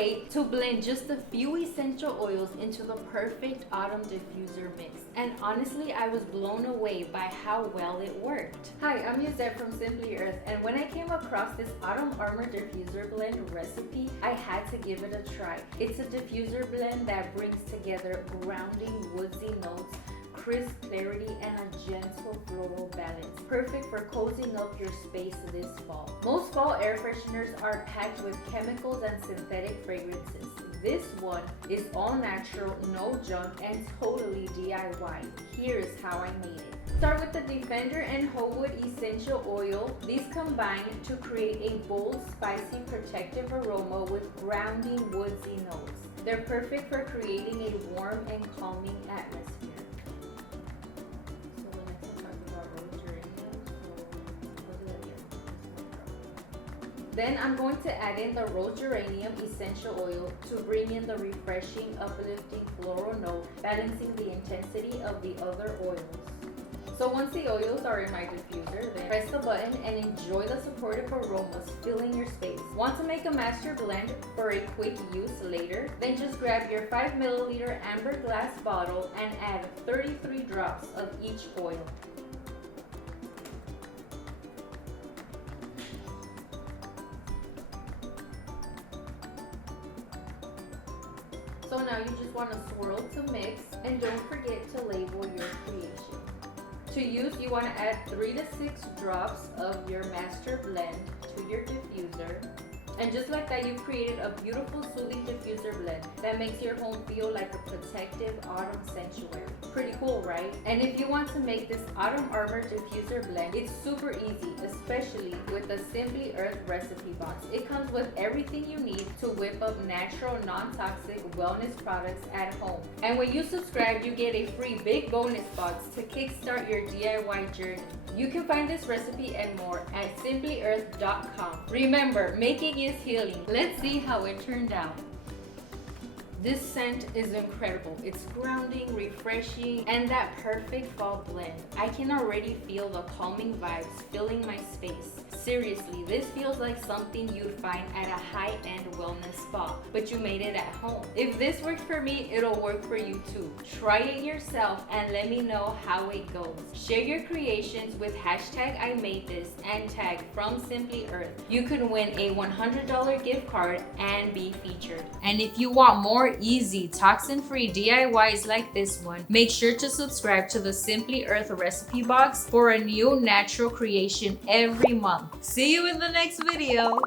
way to blend just a few essential oils into the perfect autumn diffuser mix. And honestly, I was blown away by how well it worked. Hi, I'm Yuzette from Simply Earth, and when I came across this Autumn Armor Diffuser Blend recipe, I had to give it a try. It's a diffuser blend that brings together grounding woodsy notes, crisp clarity, and a gentle floral balance. Perfect for cozying up your space this fall. Most fall air fresheners are packed with chemicals and synthetic fragrances. This one is all natural, no junk, and totally DIY. Here's how I made it. Start with the Defender and Homewood Essential Oil. These combine to create a bold, spicy, protective aroma with grounding woodsy notes. They're perfect for creating a warm and calming atmosphere. Then I'm going to add in the Rose Geranium Essential Oil to bring in the refreshing, uplifting floral note, balancing the intensity of the other oils. So once the oils are in my diffuser, then press the button and enjoy the supportive aromas filling your space. Want to make a master blend for a quick use later? Then just grab your 5 ml amber glass bottle and add 33 drops of each oil. So now you just want to swirl to mix, and don't forget to label your creation. To use, you want to add 3 to 6 drops of your master blend to your diffuser. And just like that, you've created a beautiful soothing diffuser blend that makes your home feel like a protective autumn sanctuary. Pretty cool, right? And if you want to make this Autumn Armor Diffuser Blend, it's super easy, especially with the Simply Earth recipe box. It comes with everything you need to whip up natural, non-toxic wellness products at home. And when you subscribe, you get a free big bonus box to kickstart your DIY journey. You can find this recipe and more at simplyearth.com. Remember, making is healing. Let's see how it turned out. This scent is incredible. It's grounding, refreshing, and that perfect fall blend. I can already feel the calming vibes filling my space. Seriously, this feels like something you'd find at a high-end wellness spa, but you made it at home. If this worked for me, it'll work for you too. Try it yourself and let me know how it goes. Share your creations with #IMadeThis and tag From Simply Earth. You can win a $100 gift card and be featured. And if you want more easy, toxin-free DIYs like this one, make sure to subscribe to the Simply Earth recipe box for a new natural creation every month. See you in the next video.